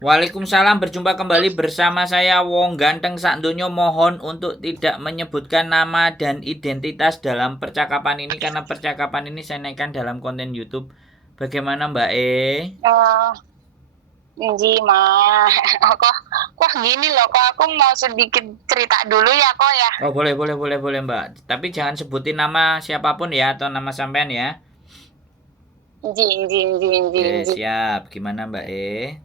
Waalaikumsalam, berjumpa kembali bersama saya Wong Ganteng Sakdonyo. Mohon untuk tidak menyebutkan nama dan identitas dalam percakapan ini karena percakapan ini saya naikkan dalam konten YouTube. Bagaimana Mbak E? Oh, Nji, mah. Kok, kok gini loh, kok aku mau sedikit cerita dulu ya, kok ya. Oh, boleh Mbak. Tapi jangan sebutin nama siapapun ya atau nama sampean ya. Oke, Nji. siap. Gimana Mbak E?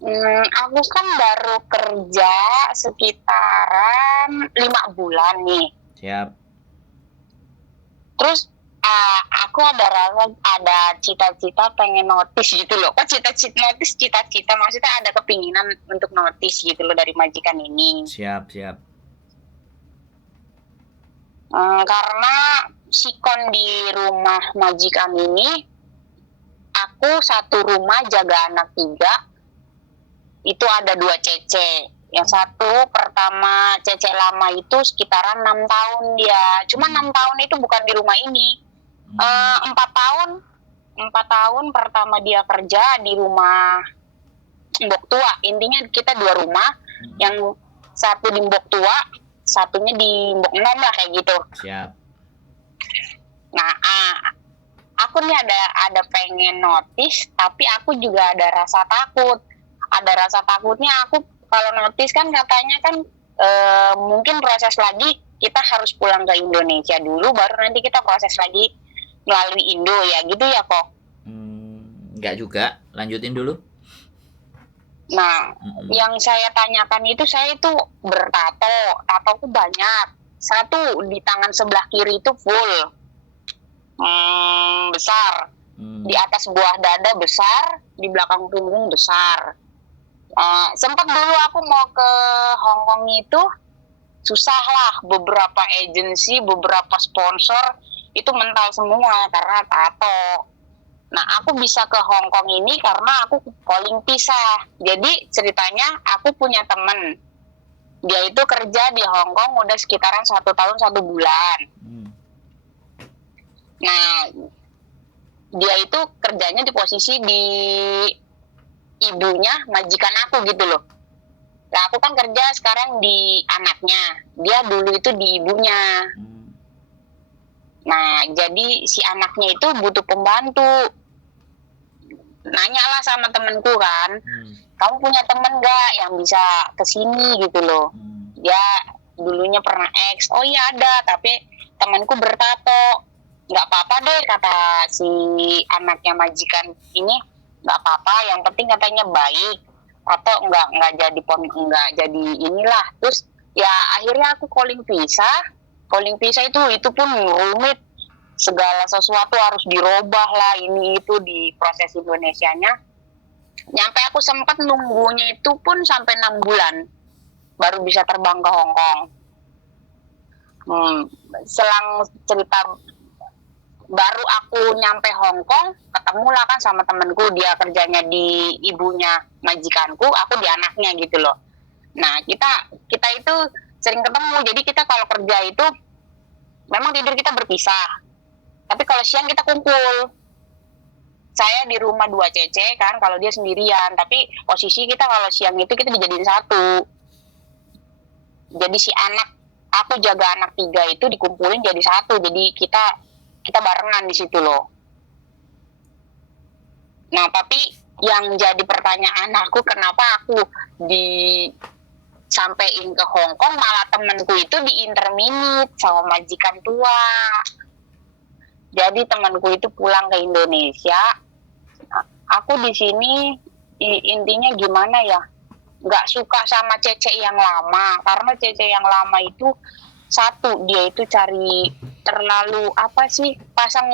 Aku kan baru kerja sekitaran 5 bulan nih. Siap. Terus aku ada cita-cita pengen notis gitu loh. Kok cita-cita maksudnya ada kepinginan untuk notis gitu loh dari majikan ini. Siap. Karena sikon di rumah majikan ini, aku satu rumah jaga anak 3, itu ada 2 cece. Yang satu pertama cece lama itu sekitaran 6 tahun dia. Cuma 6 tahun itu bukan di rumah ini. 4 tahun pertama dia kerja di rumah Mbok Tua. Intinya kita 2 rumah, yang satu di Mbok Tua, satunya di Mbok Nom lah kayak gitu. Siap. Nah, aku nih ada pengen notis, tapi aku juga ada rasa takut. Ada rasa takutnya aku kalau notis kan katanya kan mungkin proses lagi kita harus pulang ke Indonesia dulu, baru nanti kita proses lagi melalui Indo ya gitu ya kok. Enggak juga. Lanjutin dulu. Nah, yang saya tanyakan itu, saya itu tatoku banyak. Satu di tangan sebelah kiri itu full, besar. Di atas buah dada besar, di belakang punggung besar. Sempat dulu aku mau ke Hong Kong itu susah lah, beberapa agensi, beberapa sponsor itu mental semua karena tato. Nah, aku bisa ke Hong Kong ini karena aku calling pisah. Jadi ceritanya aku punya temen, dia itu kerja di Hong Kong udah sekitaran 1 tahun 1 bulan. Nah, dia itu kerjanya di posisi di ibunya majikan aku gitu loh. Nah, aku kan kerja sekarang di anaknya, dia dulu itu di ibunya. Nah, jadi si anaknya itu butuh pembantu. Nanya lah sama temenku kan, kamu punya temen gak yang bisa kesini gitu loh. Dia dulunya pernah oh iya ada, tapi temanku bertato. Gak apa-apa deh kata si anaknya majikan ini, gak apa-apa, yang penting katanya baik, atau nggak jadi inilah. Terus ya akhirnya aku calling visa itu pun rumit, segala sesuatu harus dirobah lah, ini itu di proses Indonesianya. Nyampe aku sempat nunggunya itu pun sampai 6 bulan baru bisa terbang ke Hong Kong. Selang cerita baru aku nyampe Hong Kong, ketemulah kan sama temenku, dia kerjanya di ibunya majikanku, aku di anaknya gitu loh. Nah, kita itu sering ketemu, jadi kita kalau kerja itu memang tidur kita berpisah, tapi kalau siang kita kumpul. Saya di rumah 2 cece kan, kalau dia sendirian, tapi posisi kita kalau siang itu kita dijadiin satu. Jadi si aku jaga anak 3 itu dikumpulin jadi satu, jadi kita barengan di situ loh. Nah, tapi yang jadi pertanyaan aku, kenapa aku disampein ke Hong Kong, malah temenku itu diinterminate sama majikan tua. Jadi temanku itu pulang ke Indonesia, aku di sini intinya gimana ya, nggak suka sama cece yang lama, karena cece yang lama itu satu, dia itu cari terlalu pasang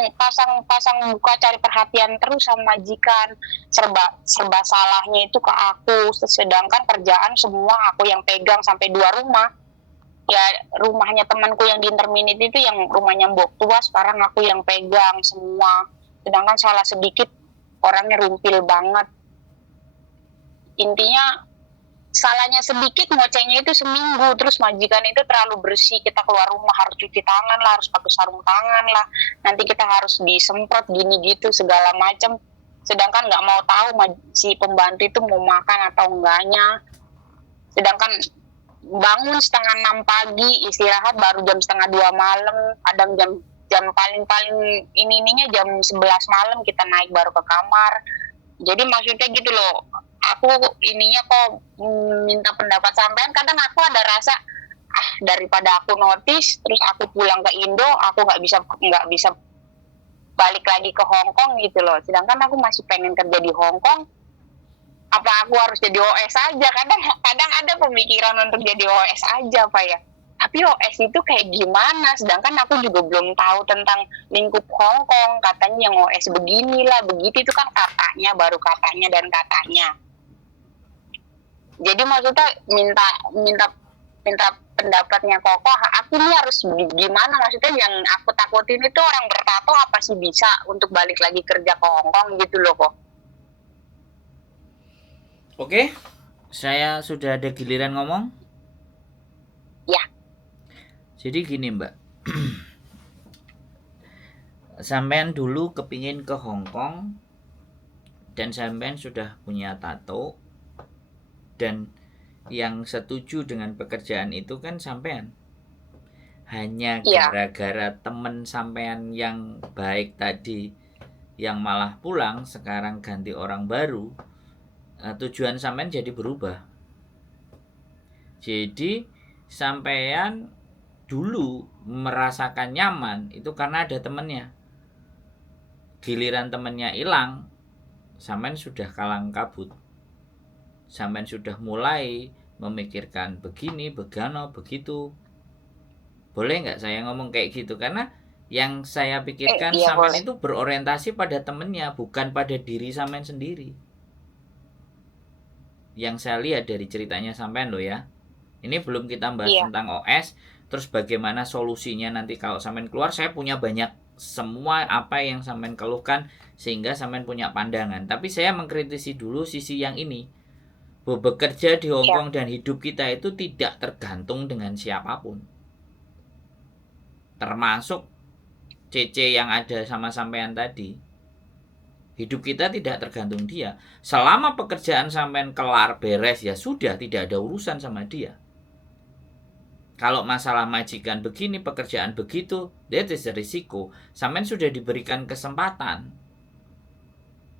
muka, cari perhatian terus sama majikan, serba salahnya itu ke aku, sedangkan kerjaan semua aku yang pegang sampai 2 rumah. Ya rumahnya temanku yang di interminate itu, yang rumahnya Mbok Tua, sekarang aku yang pegang semua, sedangkan salah sedikit orangnya rumpil banget. Intinya salahnya sedikit ngocehnya itu seminggu, terus majikan itu terlalu bersih, kita keluar rumah harus cuci tangan lah, harus pakai sarung tangan lah, nanti kita harus disemprot gini gitu segala macam. sedangkan nggak mau tahu si pembantu itu mau makan atau enggaknya. Sedangkan bangun 5:30 pagi, istirahat baru jam 1:30 malam, kadang jam paling ininya jam 11 malam kita naik baru ke kamar. Jadi maksudnya gitu loh, aku ininya kok minta pendapat sampean, kadang aku ada rasa daripada aku notice terus aku pulang ke Indo, aku nggak bisa balik lagi ke Hong Kong gitu loh. Sedangkan aku masih pengen kerja di Hong Kong. Apa aku harus jadi OS aja? Kadang ada pemikiran untuk jadi OS aja, Pak ya. Tapi OS itu kayak gimana? Sedangkan aku juga belum tahu tentang lingkup Hong Kong. Katanya yang OS beginilah, begitu, itu kan katanya, baru katanya dan katanya. Jadi maksudnya minta pendapatnya Koko, aku ini harus gimana? Maksudnya yang aku takutin itu orang bertato apa sih bisa untuk balik lagi kerja ke Hong Kong gitu loh kok. Oke, saya sudah ada giliran ngomong. Ya. Jadi gini Mbak, sampean dulu kepingin ke Hong Kong dan sampean sudah punya tato, dan yang setuju dengan pekerjaan itu kan sampean. Hanya gara-gara temen sampean yang baik tadi yang malah pulang, sekarang ganti orang baru, tujuan sampean jadi berubah. Jadi sampean dulu merasakan nyaman itu karena ada temennya. Giliran temennya hilang, sampean sudah kalang kabut. Sampean sudah mulai memikirkan begini, begano, begitu. Boleh nggak saya ngomong kayak gitu? Karena yang saya pikirkan sampean itu berorientasi pada temennya, bukan pada diri sampean sendiri. Yang saya lihat dari ceritanya sampean loh ya. Ini belum kita bahas tentang OS, terus bagaimana solusinya nanti kalau sampean keluar. Saya punya banyak semua apa yang sampean keluhkan sehingga sampean punya pandangan. Tapi saya mengkritisi dulu sisi yang ini. Bekerja di Hong Kong dan hidup kita itu tidak tergantung dengan siapapun. Termasuk CC yang ada sama sampean tadi. Hidup kita tidak tergantung dia. Selama pekerjaan sampean kelar beres ya sudah, tidak ada urusan sama dia. Kalau masalah majikan begini, pekerjaan begitu, that is risiko. Sampean sudah diberikan kesempatan.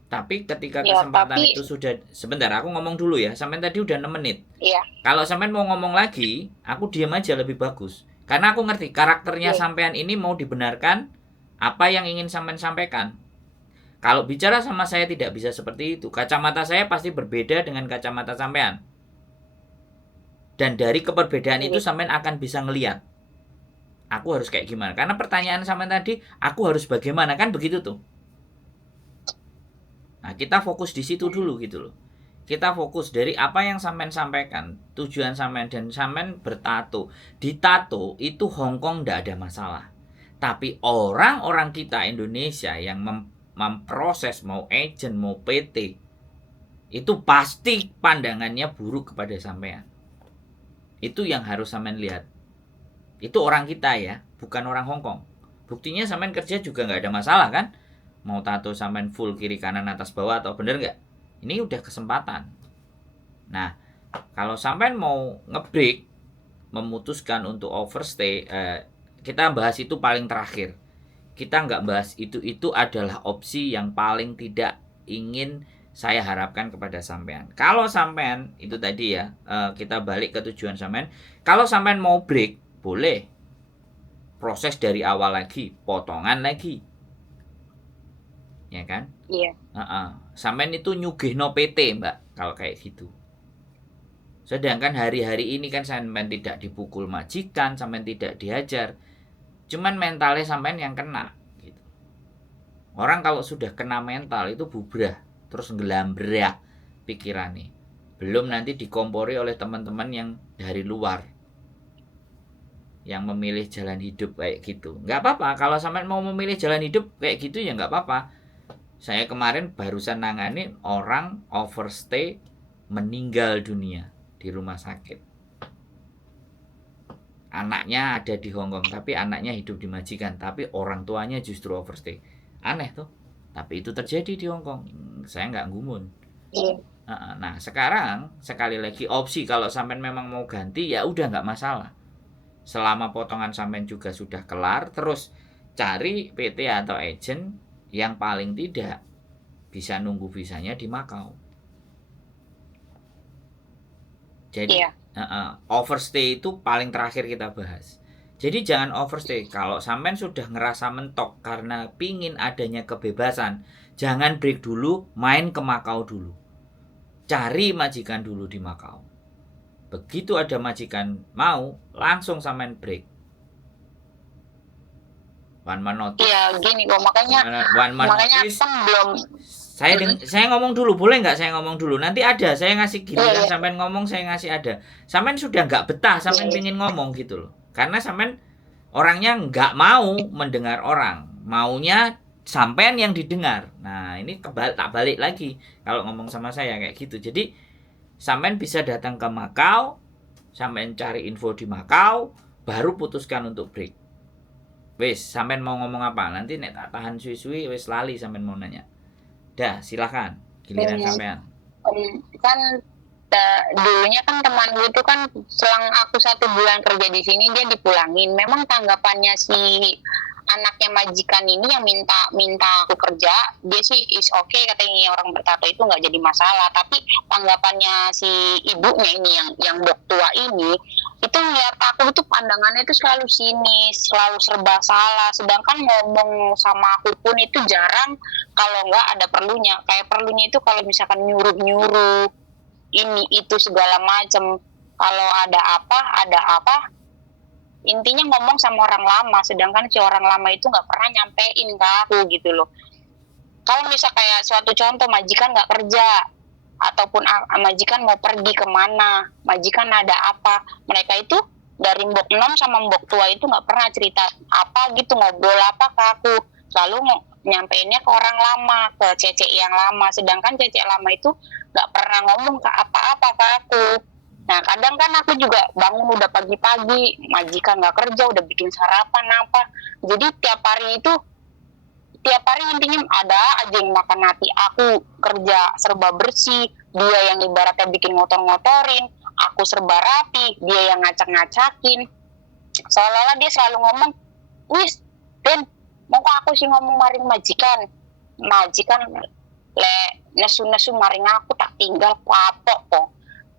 Tapi ketika kesempatan itu sudah, sebentar aku ngomong dulu ya. Sampean tadi udah 6 menit. Iya. Kalau sampean mau ngomong lagi, aku diam aja lebih bagus. Karena aku ngerti karakternya sampean ini mau dibenarkan apa yang ingin sampean sampaikan. Kalau bicara sama saya tidak bisa seperti itu. Kacamata saya pasti berbeda dengan kacamata sampean. Dan dari keperbedaan itu sampean akan bisa ngelihat aku harus kayak gimana. Karena pertanyaan sampean tadi, aku harus bagaimana, kan begitu tuh. Nah, kita fokus di situ dulu gitu loh. Kita fokus dari apa yang sampean sampaikan, tujuan sampean, dan sampean bertato. Di tato itu Hong Kong ndak ada masalah. Tapi orang-orang kita Indonesia yang memproses mau agent mau PT itu pasti pandangannya buruk kepada sampean. Itu yang harus sampean lihat. Itu orang kita ya, bukan orang Hong Kong. Buktinya sampean kerja juga nggak ada masalah kan? Mau tato sampean full kiri kanan atas bawah atau bener nggak? Ini udah kesempatan. Nah, kalau sampean mau ngebreak, memutuskan untuk overstay, kita bahas itu paling terakhir. Kita nggak bahas itu adalah opsi yang paling tidak ingin saya harapkan kepada sampean. Kalau sampean itu tadi ya, kita balik ke tujuan sampean. Kalau sampean mau break, boleh. Proses dari awal lagi, potongan lagi. Ya kan? Iya. Sampean itu nyugihno PT, Mbak, kalau kayak gitu. Sedangkan hari-hari ini kan sampean tidak dipukul majikan, sampean tidak dihajar. Cuman mentalnya sampean yang kena gitu. Orang kalau sudah kena mental itu bubrah, terus ngelambrak pikirannya. Belum nanti dikompori oleh teman-teman yang dari luar, yang memilih jalan hidup kayak gitu. Nggak apa-apa, kalau sampean mau memilih jalan hidup kayak gitu ya nggak apa-apa. Saya kemarin barusan nangani orang overstay meninggal dunia di rumah sakit. Anaknya ada di Hong Kong, tapi anaknya hidup di majikan, tapi orang tuanya justru overstay. Aneh tuh. Tapi itu terjadi di Hong Kong. saya nggak gumun. Iya. Nah sekarang sekali lagi opsi kalau sampean memang mau ganti ya udah nggak masalah. Selama potongan sampean juga sudah kelar, terus cari PT atau agent yang paling tidak bisa nunggu visanya di Makau. Jadi Iya. overstay itu paling terakhir kita bahas. Jadi jangan overstay. Kalau sampean sudah ngerasa mentok karena pingin adanya kebebasan, jangan break dulu, main ke Makau dulu. Cari majikan dulu di Makau. Begitu ada majikan mau, langsung sampean break. One man notice. Iya, gini kok makanya notice. Kan belum. Saya ngomong dulu, boleh nggak saya ngomong dulu? Nanti ada, saya ngasih giliran sampean ngomong, saya ngasih ada. Sampean sudah nggak betah, sampean pengen ngomong gitu loh. Karena sampean orangnya nggak mau mendengar orang, maunya sampean yang didengar. Nah ini tak balik lagi kalau ngomong sama saya kayak gitu. Jadi sampean bisa datang ke Makau, sampean cari info di Makau, baru putuskan untuk break. Wes, sampean mau ngomong apa? Nanti nek tak tahan suwi-suwi wes lali sampean mau nanya. Dah, silakan. Giliran sampean. Kan dulunya kan teman gue itu kan selang aku 1 bulan kerja di sini dia dipulangin. Memang tanggapannya si anaknya majikan ini yang minta aku kerja, dia sih is okay, katanya orang bertato itu nggak jadi masalah. Tapi tanggapannya si ibunya ini yang dok tua ini itu lihat aku itu pandangannya itu selalu sinis, selalu serba salah. Sedangkan ngomong sama aku pun itu jarang kalau nggak ada perlunya. Kayak perlunya itu kalau misalkan nyuruh ini itu segala macam. Kalau ada apa intinya ngomong sama orang lama, sedangkan si orang lama itu nggak pernah nyampein ke aku gitu loh. Kalau misal kayak suatu contoh majikan nggak kerja ataupun majikan mau pergi kemana, majikan ada apa, mereka itu dari mbok 6 sama mbok tua itu nggak pernah cerita apa gitu, ngobrol apa ke aku, selalu nyampeinnya ke orang lama, ke cece yang lama. Sedangkan cece lama itu nggak pernah ngomong ke apa-apa ke aku. Nah kadang kan aku juga bangun udah pagi-pagi, majikan nggak kerja udah bikin sarapan apa, jadi tiap hari intinya ada aja yang makan hati. Aku kerja serba bersih, dia yang ibaratnya bikin ngotor-ngotorin, aku serba rapi, dia yang ngacak-ngacakin. Seolah-olah dia selalu ngomong, wis Den, mau kok aku sih ngomong maring majikan le nesu-nesu maring aku tak tinggal kapok kok.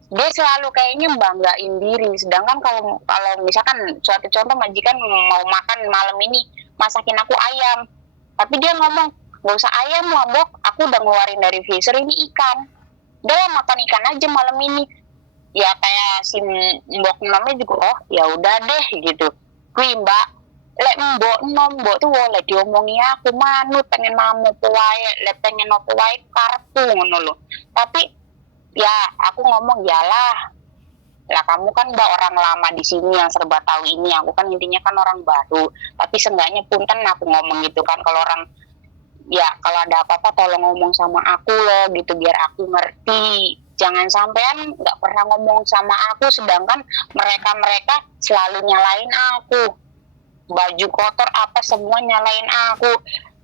Dia selalu kayaknya banggain diri. Sedangkan kalau misalkan suatu contoh majikan mau makan malam ini masakin aku ayam, tapi dia ngomong gak usah ayam Mbok, aku udah ngeluarin dari freezer ini ikan, udah makan ikan aja malam ini. Ya kayak si Mbok namanya juga, oh ya udah deh gitu. Kui Mbak, lek Mbok tuh boleh diomongi aku manut pengen mamu wae, lek pengen apa wae kartu ngono lho. Tapi ya aku ngomong yalah kamu kan mbak orang lama di sini yang serba tahu ini, aku kan intinya kan orang baru, tapi seenggaknya punten aku ngomong gitu kan, kalau orang ya kalau ada apa-apa tolong ngomong sama aku loh gitu biar aku ngerti. Jangan sampean nggak pernah ngomong sama aku, sedangkan mereka selalu nyalain aku, baju kotor apa semua nyalain aku,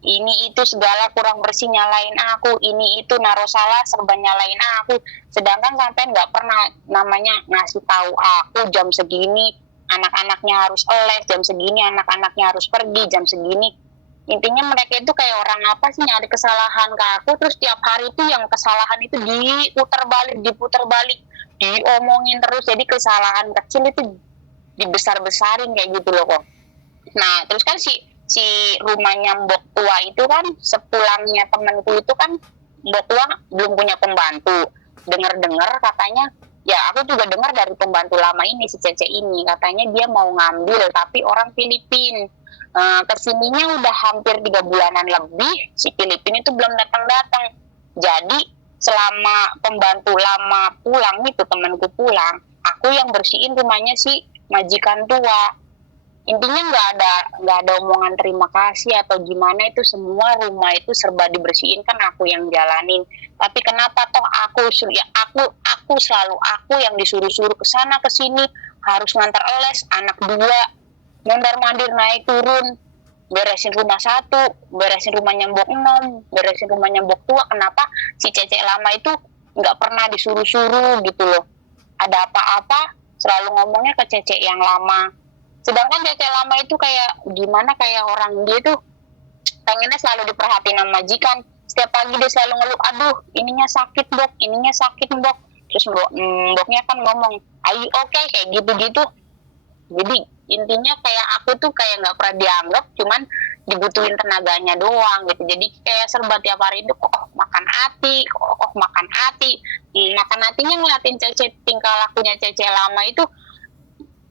ini itu segala kurang bersih nyalain aku, ini itu naruh salah serba nyalain aku. Sedangkan sampai nggak pernah namanya ngasih tahu aku jam segini anak-anaknya harus les, jam segini anak-anaknya harus pergi, jam segini. Intinya mereka itu kayak orang apa sih, nyari kesalahan ke aku, terus tiap hari itu yang kesalahan itu diputar balik, diomongin terus. Jadi kesalahan kecil itu dibesar-besarin kayak gitu loh kok. Nah terus kan si rumahnya Mbok tua itu kan sepulangnya temanku itu kan Mbok tua belum punya pembantu. Dengar katanya, ya aku juga dengar dari pembantu lama ini si Cece ini, katanya dia mau ngambil tapi orang Filipin. Kesininya udah hampir 3 bulanan lebih, si Filipin itu belum datang. Jadi selama pembantu lama pulang itu, temanku pulang, aku yang bersihin rumahnya si majikan tua. Intinya nggak ada omongan terima kasih atau gimana, itu semua rumah itu serba dibersihin kan aku yang jalanin. Tapi kenapa toh aku selalu aku yang disuruh-suruh ke sana ke sini, harus ngantar les anak 2, mondar-mandir naik turun. beresin rumah satu, beresin rumahnya Mbok Nom, beresin rumahnya Mbok Tua. Kenapa si cecek lama itu nggak pernah disuruh-suruh gitu loh. Ada apa-apa selalu ngomongnya ke cecek yang lama. Sedangkan cecek lama itu kayak gimana, kayak orang dia tuh pengennya selalu diperhatiin sama majikan. Setiap pagi dia selalu ngeluh, aduh ininya sakit Mbok, ininya sakit Mbok. Terus Mboknya kan ngomong, ayo oke, kayak gitu-gitu. Jadi intinya kayak aku tuh kayak nggak pernah dianggap, cuman dibutuhin tenaganya doang gitu. Jadi kayak serba tiap hari itu kok makan hati, kok makan hati. Makan hatinya ngeliatin Cece, tingkah lakunya Cece lama itu,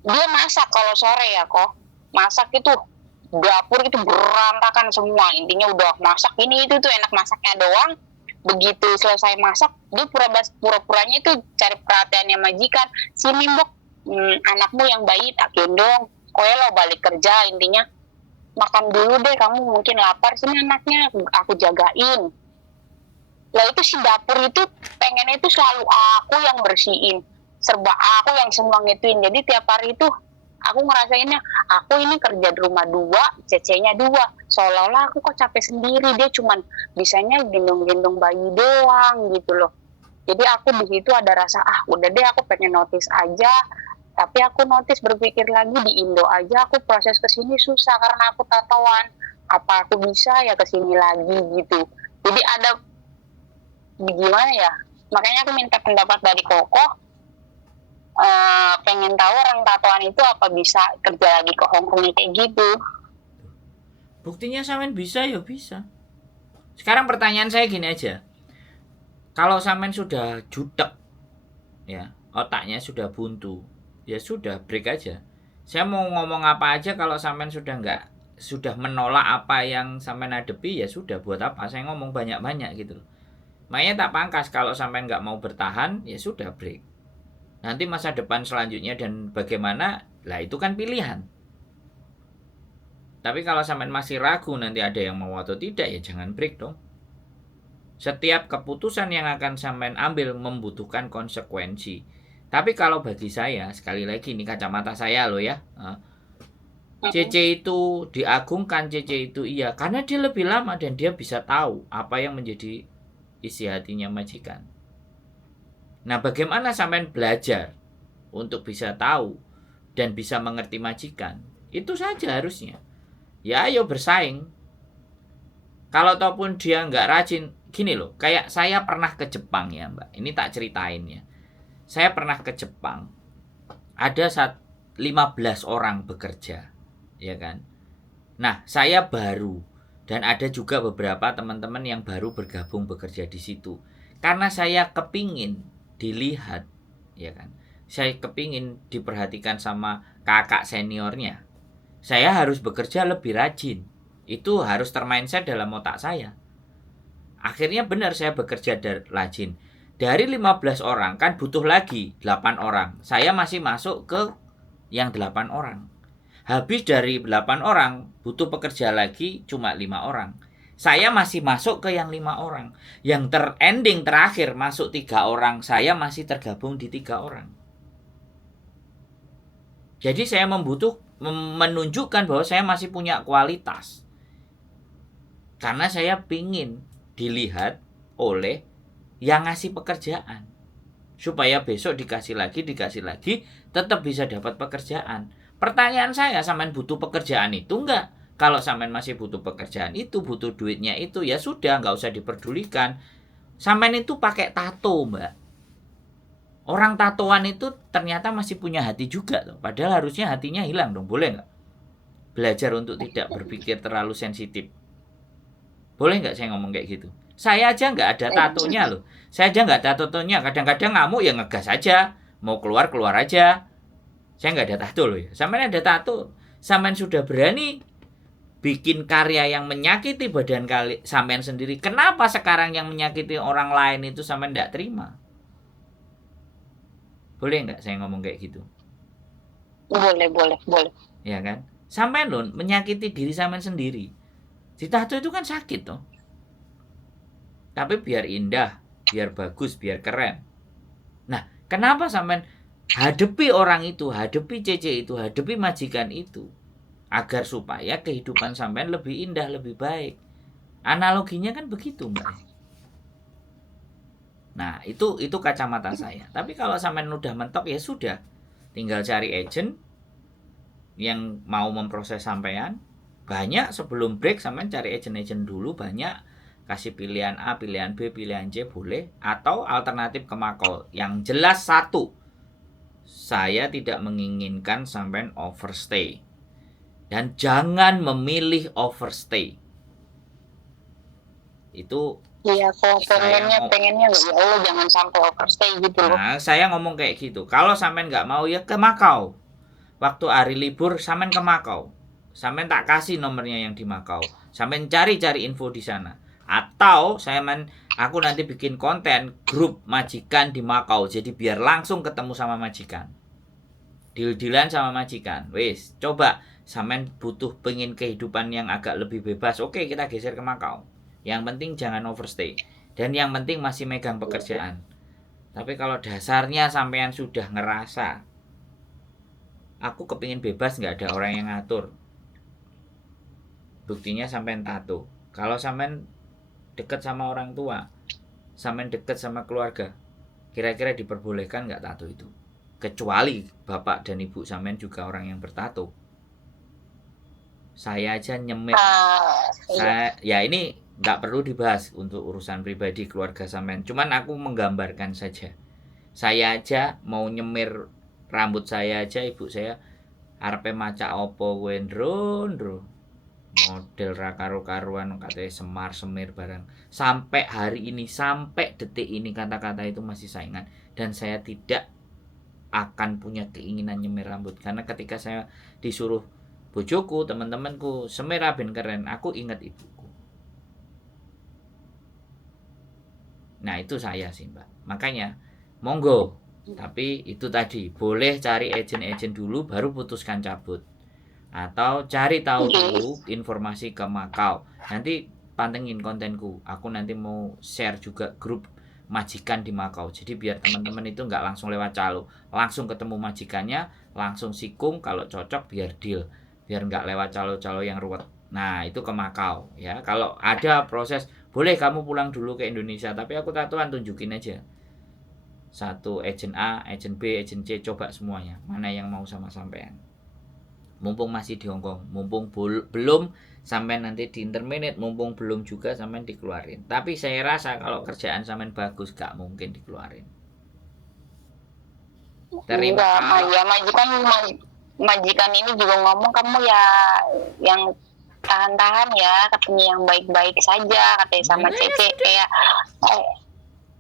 dia masak kalau sore ya kok. Masak itu dapur itu berantakan semua, intinya udah masak ini itu tuh enak masaknya doang. Begitu selesai masak dia pura-puranya itu cari perhatiannya majikan. Sini Mbok, anakmu yang bayi tak gendong, kowe lo balik kerja, intinya makan dulu deh, kamu mungkin lapar, sini anaknya aku jagain. Lah itu si dapur itu pengennya itu selalu aku yang bersihin, serba aku yang semua ngituin. Jadi tiap hari itu aku ngerasainnya, aku ini kerja di rumah 2, cecenya 2. Seolah-olah aku kok capek sendiri, dia cuman bisanya gendong-gendong bayi doang gitu loh. Jadi aku di situ ada rasa, udah deh aku pengen notice aja. Tapi aku notice berpikir lagi di Indo aja aku proses kesini susah karena aku tatoan. Apa aku bisa ya kesini lagi gitu. Jadi ada gimana ya? Makanya aku minta pendapat dari Koko. Pengen tahu orang tatoan itu apa bisa kerja lagi ke Hong Kong kayak gitu. Buktinya sampean bisa ya bisa. Sekarang pertanyaan saya gini aja. Kalau sampean sudah jutek ya, otaknya sudah buntu, ya sudah break aja. Saya mau ngomong apa aja kalau sampean sudah menolak apa yang sampean hadapi, ya sudah, buat apa saya ngomong banyak-banyak gitu. Makanya tak pangkas kalau sampean nggak mau bertahan, ya sudah break. Nanti masa depan selanjutnya dan bagaimana, lah itu kan pilihan. Tapi kalau sampean masih ragu nanti ada yang mau atau tidak, ya jangan break dong. Setiap keputusan yang akan sampean ambil membutuhkan konsekuensi. Tapi kalau bagi saya, sekali lagi ini kacamata saya loh ya. CC itu diagungkan, CC itu iya, karena dia lebih lama dan dia bisa tahu apa yang menjadi isi hatinya majikan. Nah, bagaimana sampean belajar untuk bisa tahu dan bisa mengerti majikan? Itu saja harusnya. Ya ayo bersaing. Kalau ataupun dia nggak rajin, gini loh, kayak saya pernah ke Jepang ya Mbak. Ini tak ceritain ya. Saya pernah ke Jepang. Ada 15 orang bekerja, ya kan. Nah, saya baru dan ada juga beberapa teman-teman yang baru bergabung bekerja di situ. Karena saya kepingin dilihat, ya kan. Saya kepingin diperhatikan sama kakak seniornya. Saya harus bekerja lebih rajin. Itu harus termindset dalam otak saya. Akhirnya benar saya bekerja rajin. Dari 15 orang kan butuh lagi 8 orang. Saya masih masuk ke yang 8 orang. Habis dari 8 orang butuh pekerja lagi cuma 5 orang. Saya masih masuk ke yang 5 orang. Yang terending terakhir masuk 3 orang. Saya masih tergabung di 3 orang. Jadi saya menunjukkan bahwa saya masih punya kualitas. Karena saya pingin dilihat oleh yang ngasih pekerjaan. Supaya besok dikasih lagi, tetap bisa dapat pekerjaan. Pertanyaan saya, sampean butuh pekerjaan itu enggak? Kalau sampean masih butuh pekerjaan itu, butuh duitnya itu, ya sudah, enggak usah diperdulikan. Sampean itu pakai tato, Mbak. Orang tatoan itu ternyata masih punya hati juga loh. Padahal harusnya hatinya hilang dong, boleh enggak? Belajar untuk tidak berpikir terlalu sensitif. Boleh nggak saya ngomong kayak gitu? Saya aja nggak ada tatonya loh. Saya aja nggak ada tatonya. Kadang-kadang ngamuk ya ngegas aja. Mau keluar aja. Saya nggak ada tato loh ya. Sampean ada tato. Sampean sudah berani bikin karya yang menyakiti badan sampean sendiri. Kenapa sekarang yang menyakiti orang lain itu sampean nggak terima? Boleh nggak saya ngomong kayak gitu? Boleh. Ya kan? Sampean loh menyakiti diri sampean sendiri. Ditato itu kan sakit toh. Tapi biar indah, biar bagus, biar keren. Nah, kenapa sampean hadapi orang itu, hadapi CC itu, hadapi majikan itu? agar supaya kehidupan sampean lebih indah, lebih baik. Analoginya kan begitu, Mbak. Nah, itu kacamata saya. Tapi kalau sampean udah mentok ya sudah, tinggal cari agent yang mau memproses sampean. Banyak sebelum break sampean cari agent dulu, banyak, kasih pilihan A, pilihan B, pilihan C boleh, atau alternatif ke Makau. Yang jelas satu, saya tidak menginginkan sampean overstay. Dan jangan memilih overstay. Itu iya, kok pengennya ya Allah jangan sampai overstay gitu loh. Nah, saya ngomong kayak gitu. Kalau sampean nggak mau ya ke Makau. Waktu hari libur sampean ke Makau. Sampean tak kasih nomornya yang di Makau. Sampean cari-cari info di sana. Atau aku nanti bikin konten grup majikan di Makau. Jadi biar langsung ketemu sama majikan. Deal-dealan sama majikan. Wis, coba sampean pengen kehidupan yang agak lebih bebas. Oke, kita geser ke Makau. Yang penting jangan overstay. Dan yang penting masih megang pekerjaan. Tapi kalau dasarnya sampean sudah ngerasa aku kepingin bebas, nggak ada orang yang ngatur, buktinya sampean tato. Kalau sampean deket sama orang tua, sampean deket sama keluarga, kira-kira diperbolehkan nggak tato itu? Kecuali bapak dan ibu sampean juga orang yang bertato. Saya aja nyemir. Ya ini nggak perlu dibahas untuk urusan pribadi keluarga sampean. Cuman aku menggambarkan saja. Saya aja mau nyemir rambut saya aja, ibu saya arepe macak opo kowe ndro model ra karo-karuan katanya semar semir barang. Sampai hari ini, sampai detik ini kata-kata itu masih saya ingat. Dan saya tidak akan punya keinginan nyemir rambut. Karena ketika saya disuruh bojoku, teman-temanku semir ben keren, aku ingat ibuku. Nah itu saya sih Mbak. Makanya monggo, tapi itu tadi boleh cari agent dulu baru putuskan cabut, atau cari tahu dulu informasi ke Makau. Nanti pantengin kontenku, aku nanti mau share juga grup majikan di Makau. Jadi biar teman-teman itu nggak langsung lewat calo, langsung ketemu majikannya, langsung sikung, kalau cocok biar deal, biar nggak lewat calo-calo yang ruwet. Nah itu ke Makau ya. Kalau ada proses boleh kamu pulang dulu ke Indonesia, tapi aku tatoan tunjukin aja. Satu agent A, agent B, agent C, coba semuanya. Mana yang mau sama sampean. Mumpung masih di Hongkong, mumpung belum sampean nanti di intermediate, mumpung belum juga sampean dikeluarin. Tapi saya rasa kalau kerjaan sampean bagus, gak mungkin dikeluarin. Terima kasih. Ya majikan ini juga ngomong kamu ya yang tahan-tahan ya, katanya yang baik-baik saja, katanya sama Cece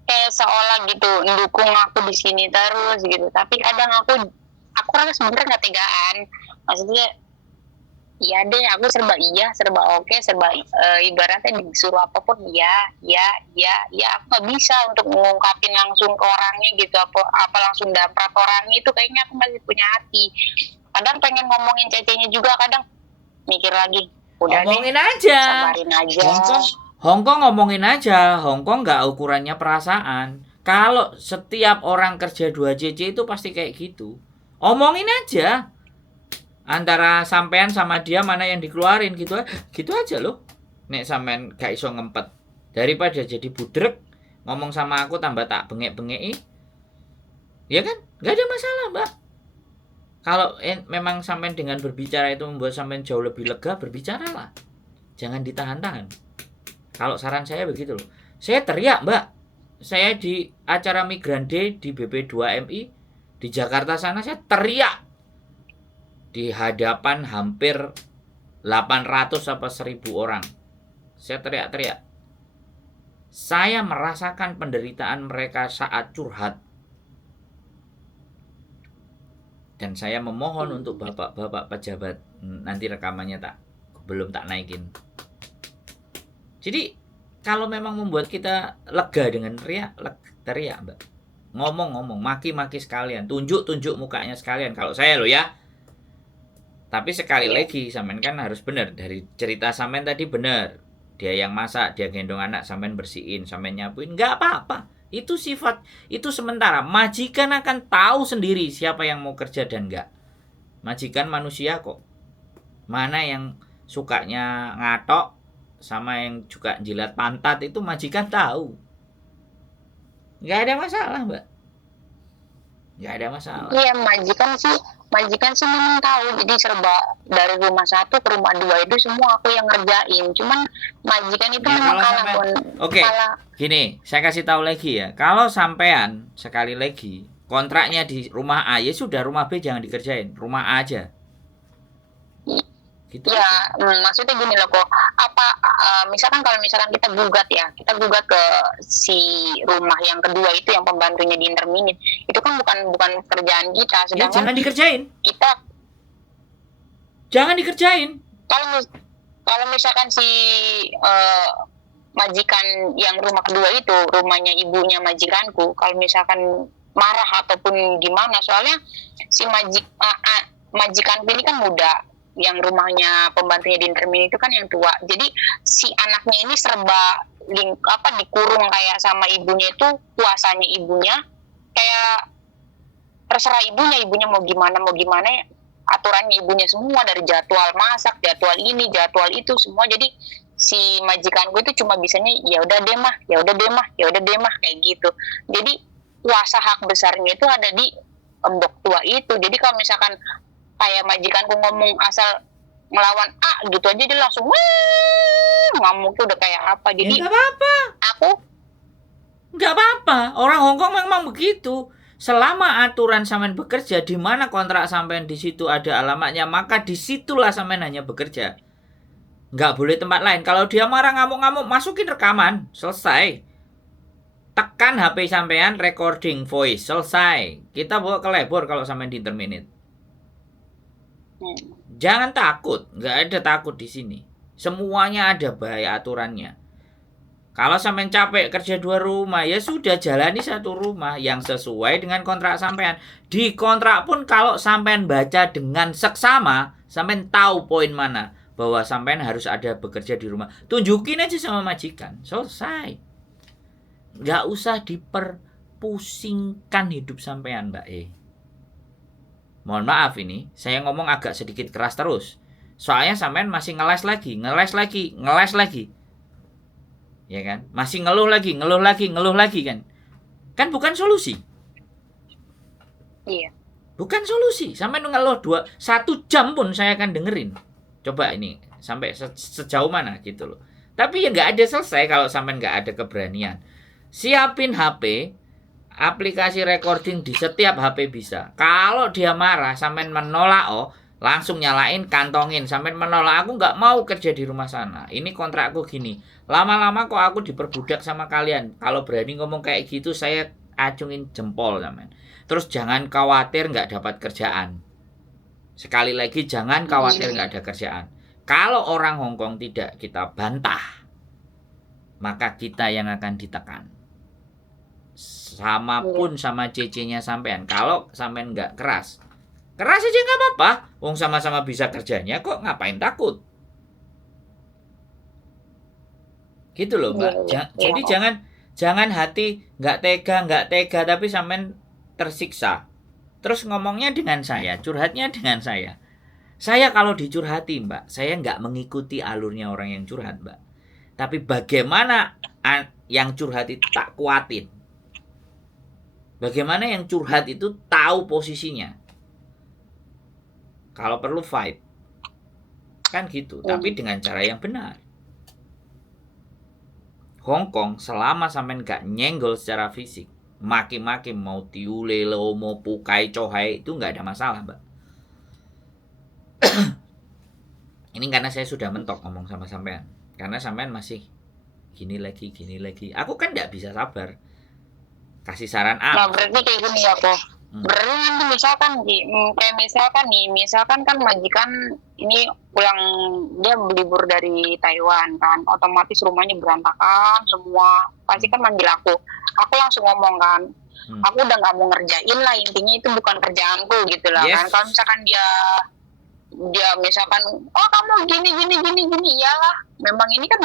kayak seolah gitu mendukung aku di sini terus gitu. Tapi kadang aku rasa sebenarnya nggak tegaan. Maksudnya iya deh, aku serba iya, serba oke, serba ibaratnya disuruh apapun ya aku nggak bisa untuk mengungkapin langsung ke orangnya gitu, apa langsung damprat orangnya, itu kayaknya aku masih punya hati. Kadang pengen ngomongin Cecenya juga, kadang mikir lagi udah ngomongin deh, aja, sabarin aja. Hongkong ngomongin aja. Hongkong nggak ukurannya perasaan. Kalau setiap orang kerja 2JJ itu pasti kayak gitu. Omongin aja. Antara sampean sama dia mana yang dikeluarin gitu aja loh. Nek sampean gak iso ngempet, daripada jadi budrek ngomong sama aku tambah tak bengek-bengeki. Ya kan? Gak ada masalah, Mbak. Kalau memang sampean dengan berbicara itu membuat sampean jauh lebih lega, berbicaralah. Jangan ditahan-tahan. Kalau saran saya begitu loh. Saya teriak, Mbak. Saya di acara Migran Day di BP2MI di Jakarta sana, saya teriak di hadapan hampir 800 apa 1000 orang. Saya teriak-teriak. Saya merasakan penderitaan mereka saat curhat. Dan saya memohon untuk bapak-bapak pejabat, nanti rekamannya belum tak naikin. Jadi kalau memang membuat kita lega dengan teriak, Mbak. Ngomong-ngomong, maki-maki sekalian, tunjuk-tunjuk mukanya sekalian. Kalau saya loh ya. Tapi sekali lagi, sampean kan harus benar. Dari cerita sampean tadi benar. Dia yang masak, dia gendong anak, sampean bersihin, sampean nyapuin, nggak apa-apa. Itu sifat, itu sementara. Majikan akan tahu sendiri siapa yang mau kerja dan enggak. Majikan manusia kok. Mana yang sukanya ngatok sama yang juga jilat pantat itu majikan tahu. Nggak ada masalah, Mbak. Nggak ada masalah. Iya, majikan sih memang tahu. Jadi serba dari rumah 1 ke rumah 2 itu semua aku yang ngerjain. Cuman majikan itu Ya, memang kalau kalah. Oke. Gini, saya kasih tahu lagi ya. Kalau sampean sekali lagi kontraknya di rumah A, ya sudah rumah B jangan dikerjain, rumah A aja. Gitu ya, aja. Maksudnya gini loh kok. Misalkan kalau misalkan kita gugat ke si rumah yang kedua itu yang pembantunya di interminit, itu kan bukan kerjaan kita. Ya jangan dikerjain. Jangan dikerjain. Kalau misalkan si majikan yang rumah kedua itu, rumahnya ibunya majikanku, kalau misalkan marah ataupun gimana, soalnya si majikanku ini kan muda, yang rumahnya pembantunya di intermin itu kan yang tua. Jadi si anaknya ini serba dikurung kayak sama ibunya, itu kuasanya ibunya, kayak terserah ibunya mau gimana aturannya ibunya semua, dari jadwal masak, jadwal ini, jadwal itu semua. Jadi si majikanku itu cuma bisanya ya udah deh mah kayak gitu. Jadi kuasa hak besarnya itu ada di embok tua itu. Jadi kalau misalkan kayak majikanku ngomong asal ngelawan A gitu aja, dia langsung ngamuk tuh udah kayak apa. Jadi nggak apa-apa. Nggak apa-apa. Orang Hongkong memang begitu. Selama aturan sampean bekerja, di mana kontrak sampean di situ ada alamatnya, maka disitulah sampean hanya bekerja. Nggak boleh tempat lain. Kalau dia marah ngamuk-ngamuk, masukin rekaman, selesai. Tekan HP sampean, recording voice, selesai. Kita bawa ke labor kalau sampean di interminit. Jangan takut, nggak ada takut di sini. Semuanya ada bahaya aturannya. Kalau sampean capek kerja 2 rumah, ya sudah jalani 1 rumah yang sesuai dengan kontrak sampean. Di kontrak pun kalau sampean baca dengan seksama, sampean tahu poin mana bahwa sampean harus ada bekerja di rumah. Tunjukin aja sama majikan, selesai. Nggak usah diperpusingkan hidup sampean, Mbak E. Mohon maaf ini, saya ngomong agak sedikit keras terus. Soalnya sampean masih ngeles lagi. Ya kan? Masih ngeluh lagi kan? Kan bukan solusi. Iya. Bukan solusi. Sampean ngeluh 1 jam pun saya akan dengerin. Coba ini sampai sejauh mana gitu loh. Tapi ya nggak ada selesai kalau sampean nggak ada keberanian. Siapin HP, aplikasi recording di setiap HP bisa. Kalau dia marah, sampean menolak, langsung nyalain, kantongin. Sampean menolak, aku nggak mau kerja di rumah sana. Ini kontrakku gini. Lama-lama kok aku diperbudak sama kalian. Kalau berani ngomong kayak gitu, saya acungin jempol sampean. Terus jangan khawatir nggak dapat kerjaan. Sekali lagi, jangan khawatir nggak ada kerjaan. Kalau orang Hongkong tidak kita bantah, maka kita yang akan ditekan. Sama pun sama CC-nya sampean. Kalau sampean nggak keras aja nggak apa-apa. Wong sama-sama bisa kerjanya kok, ngapain takut? Gitu loh, Mbak. Jadi jangan hati nggak tega, tapi sampean tersiksa. Terus ngomongnya dengan saya, curhatnya dengan saya. Saya kalau dicurhati, Mbak, saya nggak mengikuti alurnya orang yang curhat, Mbak. Tapi bagaimana yang curhat itu tak kuatin? Bagaimana yang curhat itu tahu posisinya? Kalau perlu fight. Kan gitu, tapi dengan cara yang benar. Hongkong selama sampean gak nyenggol secara fisik, maki-maki mau tiule lo mau pukai cohai itu gak ada masalah, Mbak. Ini karena saya sudah mentok ngomong sama sampean. Karena sampean masih gini lagi. Aku kan gak bisa sabar. Kasih saran Nah, berarti kayak gini ya kok. Berarti nanti misalkan kan majikan ini pulang, dia libur dari Taiwan kan, otomatis rumahnya berantakan semua, pasti kan manggil aku langsung ngomong kan, aku udah nggak mau ngerjain lah, intinya itu bukan kerjaanku gitu lah. Yes. Kan kalau misalkan dia misalkan kamu gini iyalah, memang ini kan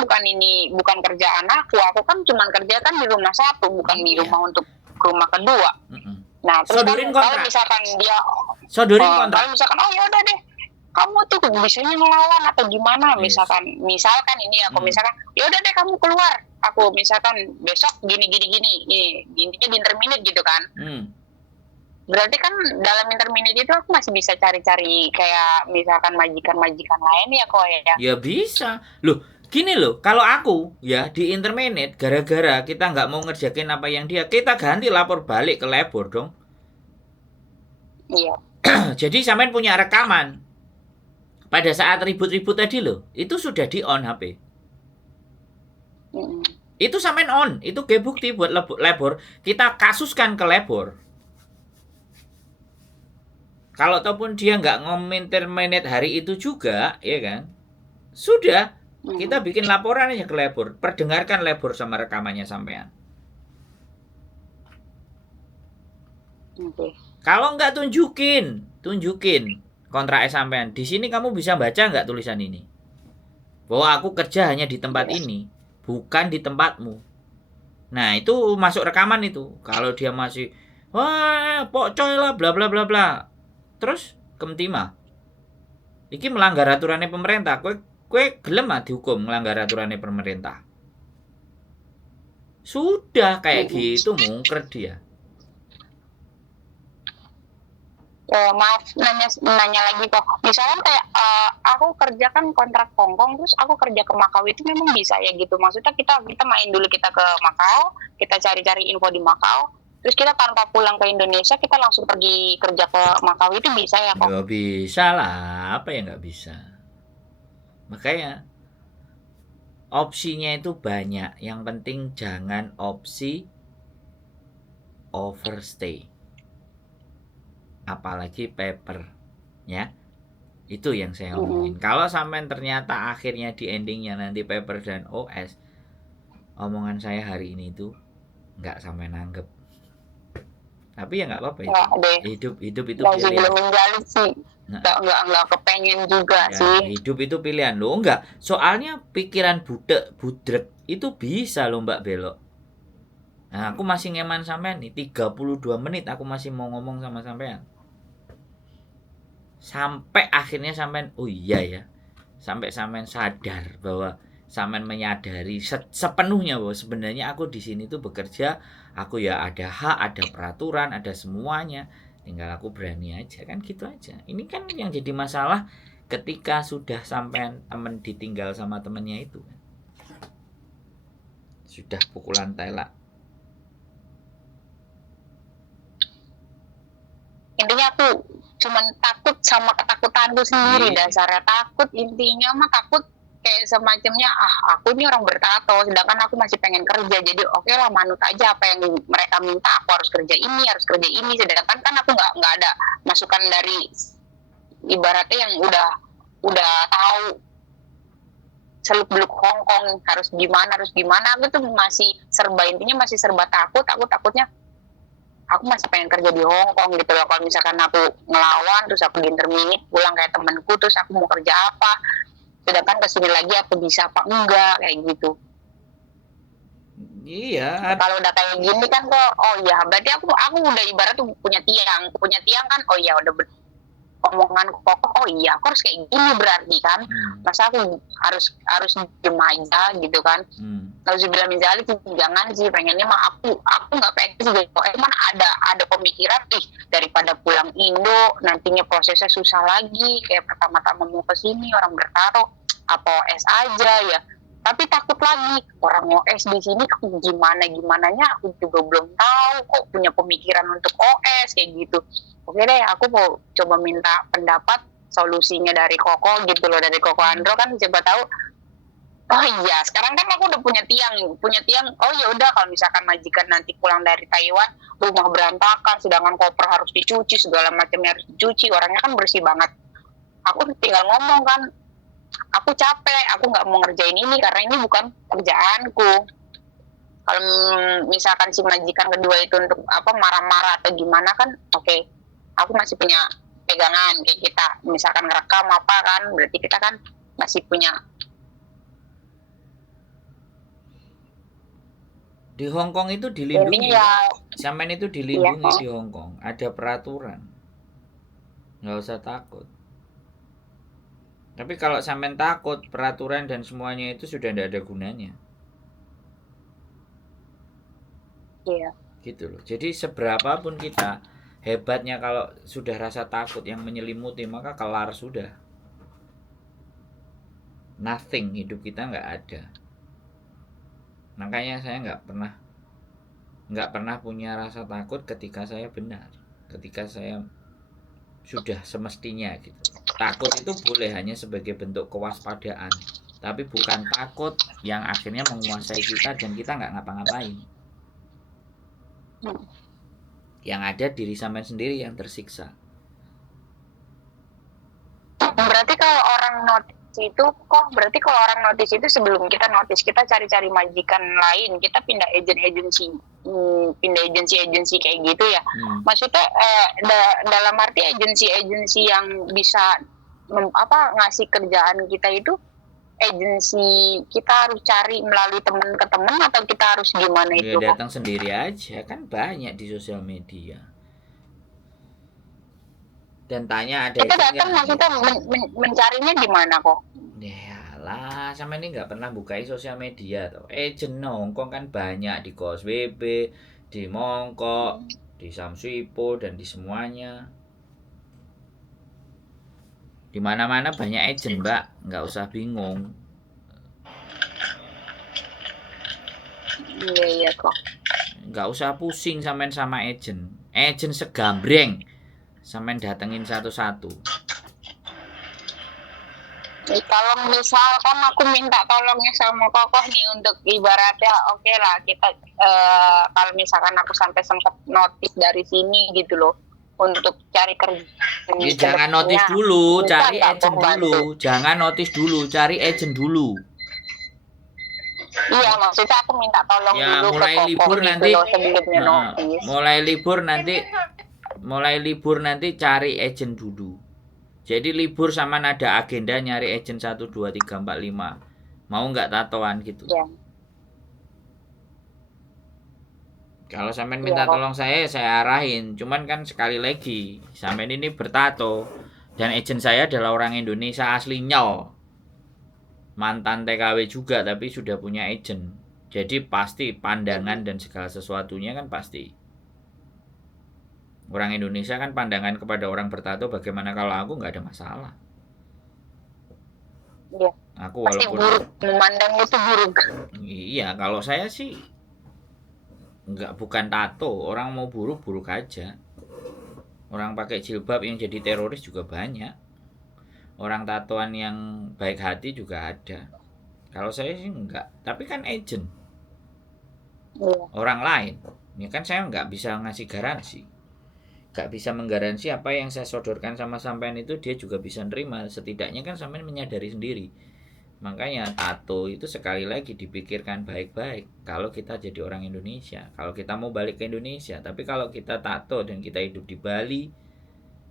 bukan kerjaan aku kan cuman kerja kan di rumah 1, bukan di rumah untuk rumah kedua. Nah, terus sodorin kalau misalkan dia sodorin kontrak. Kalau misalkan ya udah deh, kamu tuh bisanya ngelawan atau gimana, misalkan ini aku misalkan ya udah deh kamu keluar, aku misalkan besok gini intinya di interminate gitu kan. Berarti kan dalam interminate itu aku masih bisa cari-cari kayak misalkan majikan lain ya kok ya. Ya bisa loh. Gini loh, kalau aku ya di interminate gara-gara kita nggak mau ngerjakin apa yang dia, kita ganti lapor balik ke labor dong. Iya. Jadi sampean punya rekaman pada saat ribut-ribut tadi loh, itu sudah di on HP. Itu sampean on, itu kayak bukti buat labor, kita kasuskan ke labor. Kalau ataupun dia nggak terminate hari itu juga, ya kan? Sudah, kita bikin laporan aja ke labor, perdengarkan labor sama rekamannya sampean. Kalau nggak tunjukin kontrak sampean. Di sini kamu bisa baca nggak tulisan ini? Bahwa aku kerja hanya di tempat ini, bukan di tempatmu. Nah, itu masuk rekaman itu. Kalau dia masih wah, pokcoy lah bla bla bla bla. Terus kemtima. Iki melanggar aturannya pemerintah. Kue gelem ah dihukum melanggar aturannya pemerintah. Sudah kayak gitu mungker dia. Maaf nanya lagi kok. Misalnya kayak aku kerja kan kontrak Hongkong, terus aku kerja ke Makau itu memang bisa ya gitu. Maksudnya kita main dulu kita ke Makau, kita cari-cari info di Makau, terus kita tanpa pulang ke Indonesia kita langsung pergi kerja ke Makau itu bisa ya kok? Gak bisa lah, apa yang nggak bisa? Makanya opsinya itu banyak. Yang penting jangan opsi overstay. Apalagi paper, ya. Itu yang saya omongin. Kalau sampai ternyata akhirnya di endingnya nanti paper dan OS, omongan saya hari ini itu nggak sampai nanggep. Tapi ya nggak apa-apa itu. Hidup itu masih belum menjalin sih. Nggak kepengen juga ya, sih. Hidup itu pilihan lo enggak. Soalnya pikiran budrek itu bisa lo Mbak belok. Nah, aku masih ngeman sampean nih 32 menit aku masih mau ngomong sama sampean. Sampai akhirnya sampean oh iya ya. Sampai sampean sadar bahwa sampean menyadari sepenuhnya bahwa sebenarnya aku di sini tuh bekerja, aku ya ada hak, ada peraturan, ada semuanya. Tinggal aku berani aja kan gitu aja. Ini kan yang jadi masalah ketika sudah sampean temen ditinggal sama temennya itu. Sudah pukulan telak. Intinya aku cuman takut sama ketakutanku sendiri. Dasarnya takut, intinya mah takut kayak semacamnya aku ini orang bertato sedangkan aku masih pengen kerja, jadi oke lah manut aja apa yang mereka minta, aku harus kerja ini sedangkan kan aku nggak ada masukan dari ibaratnya yang udah tahu seluk beluk Hongkong harus gimana aku tuh masih serba takut. Aku takutnya aku masih pengen kerja di Hongkong gitu loh. Kalau misalkan aku ngelawan terus aku di interminate pulang kayak temenku, terus aku mau kerja apa, sedangkan kesini lagi aku bisa apa enggak kayak gitu. Iya. Kalau udah kayak gini kan kok oh ya berarti aku udah ibarat tuh punya tiang kan, oh ya udah omongan pokok oh iya aku harus kayak gini berarti kan. Masa aku harus diem aja gitu kan. Kalau bilang misalnya jangan sih, pengennya mah aku nggak pengen sih gitu. Emang ada pemikiran daripada pulang Indo nantinya prosesnya susah lagi, kayak pertama-tama mau kesini orang bertaruh apa OS aja ya, tapi takut lagi orang OS di sini gimananya aku juga belum tahu, kok punya pemikiran untuk OS kayak gitu. Oke deh, aku mau coba minta pendapat solusinya dari Koko gitu loh, dari Koko Andro kan coba tahu. Oh iya, sekarang kan aku udah punya tiang. Oh ya udah, kalau misalkan majikan nanti pulang dari Taiwan, rumah berantakan, sedangkan koper harus dicuci, segala macamnya harus dicuci, orangnya kan bersih banget. Aku tinggal ngomong kan, aku capek, aku nggak mau ngerjain ini karena ini bukan kerjaanku. Kalau misalkan si majikan kedua itu untuk apa marah-marah atau gimana kan, oke, aku masih punya pegangan kayak kita, misalkan ngerekam apa kan, berarti kita kan masih punya. Di Hongkong itu dilindungi, sampean itu dilindungi di Hongkong, ada peraturan, nggak usah takut. Tapi kalau sampean takut, peraturan dan semuanya itu sudah tidak ada gunanya. Iya. Gitu loh. Jadi seberapapun kita hebatnya, kalau sudah rasa takut yang menyelimuti, maka kelar sudah. Nothing, hidup kita nggak ada. Makanya saya nggak pernah punya rasa takut ketika saya benar, ketika saya sudah semestinya gitu. Takut itu boleh hanya sebagai bentuk kewaspadaan, tapi bukan takut yang akhirnya menguasai kita dan kita nggak ngapa-ngapain. Yang ada diri sampean sendiri yang tersiksa. Berarti kalau orang notice itu berarti kalau orang notice itu sebelum kita notice, kita cari-cari majikan lain, kita pindah agensi kayak gitu ya. Maksudnya dalam arti agensi yang bisa ngasih kerjaan kita itu, agensi kita harus cari melalui teman ke teman atau kita harus gimana itu? Ya datang sendiri aja, kan banyak di sosial media. Dan tanya ada kita datang maksudnya mencarinya di mana kok? Ya lah, sama ini nggak pernah bukai sosial media tuh. Agent nongkrong kan banyak di Kos WB, di Mongkok, di Samswipo dan di semuanya. Di mana-mana banyak agent, Mbak, nggak usah bingung. Iya kok. Nggak usah pusing sampean sama agent. Agent segambreng. Sampean datengin satu-satu. Kalau misalkan aku minta tolongnya sama kokoh nih untuk ibaratnya oke lah kita kalau misalkan aku sampai sempat notice dari sini gitu loh untuk cari kerja. Ya, jangan notice dulu, cari agent dulu. Jangan notice dulu, cari agent dulu. Iya, maksudnya aku minta tolong ya, dulu mulai ke libur gitu nanti loh, sebelumnya notice. mulai libur nanti cari agent dulu. Jadi libur sama ada agenda nyari agent 1, 2, 3, 4, 5. Mau nggak tatoan gitu. Ya. Kalau sampean minta tolong saya arahin. Cuman kan sekali lagi, sampean ini bertato dan agent saya adalah orang Indonesia aslinya. Mantan TKW juga tapi sudah punya agent. Jadi pasti pandangan dan segala sesuatunya kan pasti. Orang Indonesia kan pandangan kepada orang bertato bagaimana kalau aku nggak ada masalah. Iya. Aku pasti walaupun buruk, memandang itu buruk. Iya, kalau saya sih bukan tato, orang mau buruk aja. Orang pakai jilbab yang jadi teroris juga banyak. Orang tatoan yang baik hati juga ada. Kalau saya sih enggak, tapi kan agent. Iya. Orang lain, ya kan saya nggak bisa ngasih garansi. Nggak bisa menggaransi apa yang saya sodorkan sama sampean itu dia juga bisa nerima. Setidaknya kan sampean menyadari sendiri. Makanya tato itu sekali lagi dipikirkan baik-baik. Kalau kita jadi orang Indonesia, kalau kita mau balik ke Indonesia, tapi kalau kita tato dan kita hidup di Bali,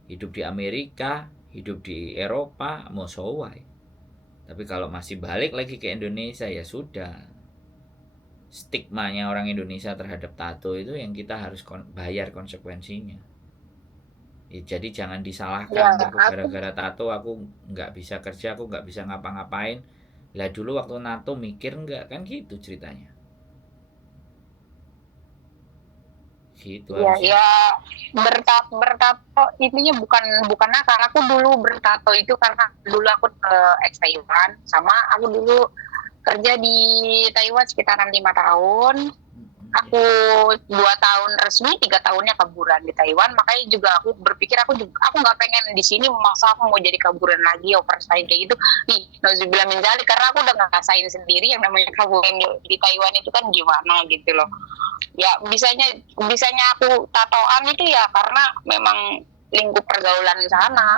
hidup di Amerika, hidup di Eropa, mau sowai. Tapi kalau masih balik lagi ke Indonesia ya sudah. Stigmanya orang Indonesia terhadap tato itu yang kita harus bayar konsekuensinya. Ya, jadi jangan disalahkan aku gara-gara tato aku nggak bisa kerja, aku nggak bisa ngapa-ngapain. Lah dulu waktu NATO mikir nggak, kan gitu ceritanya. Gitu ya bertato intinya bukan nakal. Aku dulu bertato itu karena dulu aku ex Taiwan, sama aku dulu kerja di Taiwan sekitaran 5 tahun. Aku 2 tahun resmi, 3 tahunnya kaburan di Taiwan. Makanya juga aku berpikir aku nggak pengen di sini memaksa aku mau jadi kaburan lagi, overstay kayak gitu. Nauzubillah min dzalik, karena aku udah ngerasain sendiri yang namanya kaburan di Taiwan itu kan gimana gitu loh. Ya bisanya aku tatoan itu ya karena memang lingkup pergaulan di sana.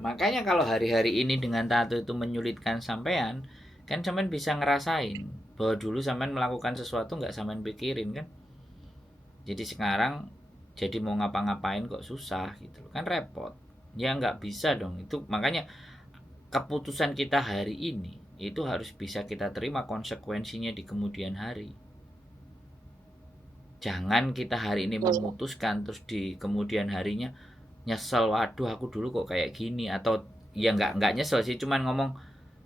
Makanya kalau hari-hari ini dengan tato itu menyulitkan sampean, kan sampean bisa ngerasain bahwa dulu sampean melakukan sesuatu nggak sampean pikirin kan. Jadi sekarang jadi mau ngapa-ngapain kok susah gitu, kan repot. Ya nggak bisa dong. Itu makanya keputusan kita hari ini itu harus bisa kita terima konsekuensinya di kemudian hari. Jangan kita hari ini memutuskan terus di kemudian harinya nyesel, waduh aku dulu kok kayak gini, atau ya nggak nyesel sih, cuman ngomong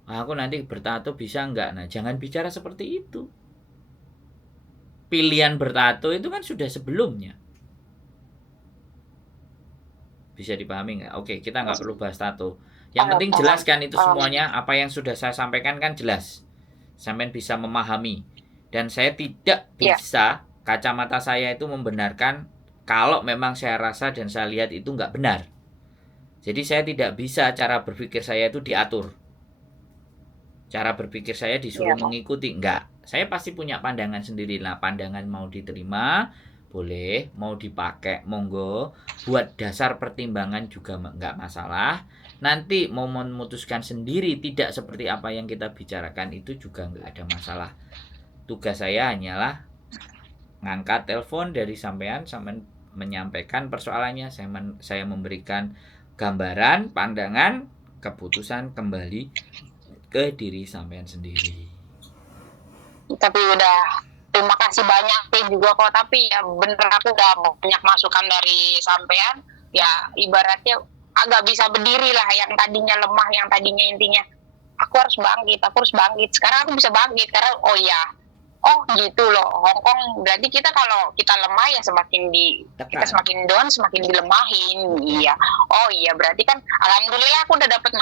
aku nanti bertato bisa nggak. Nah, jangan bicara seperti itu. Pilihan bertato itu kan sudah sebelumnya. Bisa dipahami nggak? Oke, kita nggak perlu bahas tato. Yang penting jelaskan itu semuanya. Apa yang sudah saya sampaikan kan jelas. Sampai bisa memahami. Dan saya tidak bisa, kacamata saya itu membenarkan kalau memang saya rasa dan saya lihat itu nggak benar. Jadi saya tidak bisa cara berpikir saya itu diatur. Cara berpikir saya disuruh mengikuti. Enggak. Saya pasti punya pandangan sendiri lah. Pandangan mau diterima, boleh. Mau dipakai, monggo. Buat dasar pertimbangan juga enggak masalah. Nanti mau memutuskan sendiri tidak seperti apa yang kita bicarakan itu juga enggak ada masalah. Tugas saya hanyalah ngangkat telepon dari sampean menyampaikan persoalannya. Saya memberikan gambaran, pandangan, keputusan kembali ke diri sampean sendiri. Tapi udah terima kasih banyak sih juga kok, tapi ya bener aku udah banyak masukan dari sampean, ya ibaratnya agak bisa berdiri lah. Yang tadinya lemah, yang tadinya intinya aku harus bangkit, sekarang aku bisa bangkit karena oh gitu loh, Hongkong berarti kita kalau kita lemah ya kita semakin down, semakin dilemahin. Iya. Oh iya, berarti kan alhamdulillah aku udah dapat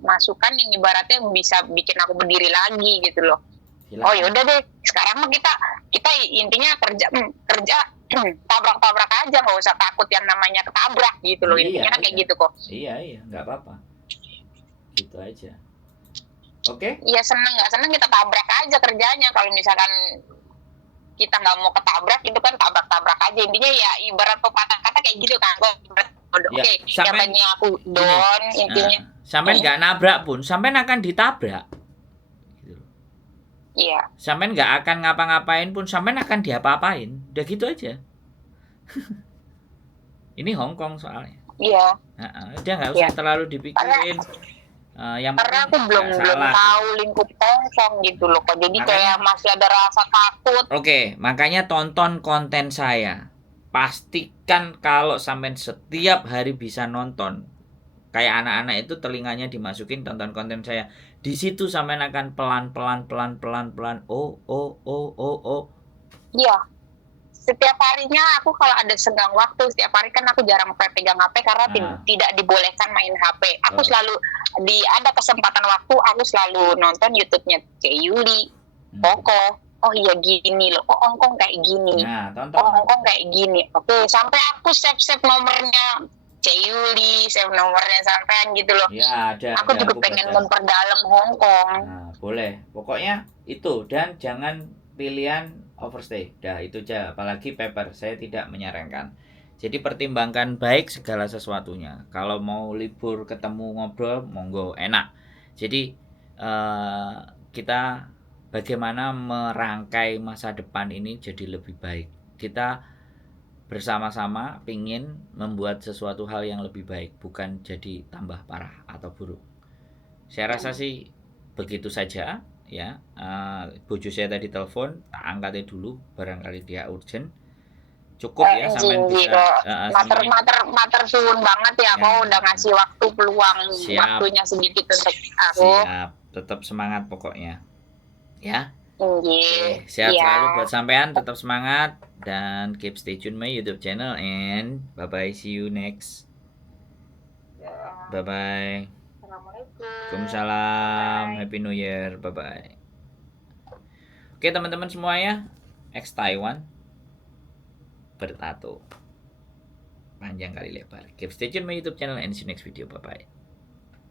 masukan yang ibaratnya bisa bikin aku berdiri lagi gitu loh. Oh ya udah deh, sekarang mah kita intinya kerja tabrak-tabrak aja, nggak usah takut yang namanya ketabrak gitu loh. Intinya kan kayak gitu kok. Iya, nggak apa-apa. Gitu aja. Oke? Iya, seneng nggak seneng kita tabrak aja kerjanya. Kalau misalkan kita nggak mau ketabrak, itu kan tabrak-tabrak aja. Intinya ya ibarat pepatah kata kayak gitu kan. Oke, yang tadinya aku down, intinya. Sampai nggak nabrak pun, sampai akan ditabrak. Iya. Sampai nggak akan ngapa-ngapain pun, sampai akan diapa-apain. Udah gitu aja. Ini Hongkong soalnya. Iya. Udah nggak usah terlalu dipikirin. Karena aku belum tahu lingkup Hongkong gitu loh kok. Jadi kayak masih ada rasa takut. Oke, makanya tonton konten saya. Pastikan kalau sampai setiap hari bisa nonton. Kayak anak-anak itu telinganya dimasukin tonton konten saya. Di situ sampai akan pelan-pelan. Oh. Iya. Setiap harinya aku kalau ada senggang waktu, setiap hari kan aku jarang pegang HP karena tidak dibolehkan main HP. Aku selalu ada kesempatan waktu, aku selalu nonton YouTube-nya Cek Yuli, Koko. Oh iya gini loh, oh Hongkong kayak gini. Oh Hongkong kayak gini. Oke, sampai aku save nomornya Cek Yuli, save nomornya sampean gitu loh. Ya, aku juga pengen memperdalam Hongkong. Nah, boleh. Pokoknya itu, dan jangan pilihan overstay. Dah itu aja, apalagi paper saya tidak menyarankan. Jadi pertimbangkan baik segala sesuatunya. Kalau mau libur ketemu ngobrol monggo, enak. Jadi kita bagaimana merangkai masa depan ini jadi lebih baik. Kita bersama-sama pingin membuat sesuatu hal yang lebih baik, bukan jadi tambah parah atau buruk. Saya rasa sih begitu saja. Ya, bojo saya tadi telepon, tak angkatnya dulu, barangkali dia urgent. Cukup ya sampai bisa mater suwun banget ya, kau udah ngasih waktu peluang. Siap. Waktunya sedikit untuk aku. Siap, tetap semangat pokoknya. Ya. Oke, sehat selalu buat sampean, tetap semangat dan keep stay tune my YouTube channel and bye bye, see you next. Bye bye. Waalaikumsalam. Happy New Year. Bye bye. Oke teman-teman semuanya, ex Taiwan bertato panjang kali lebar. Keep stay tune my YouTube channel and see you next video. Bye bye.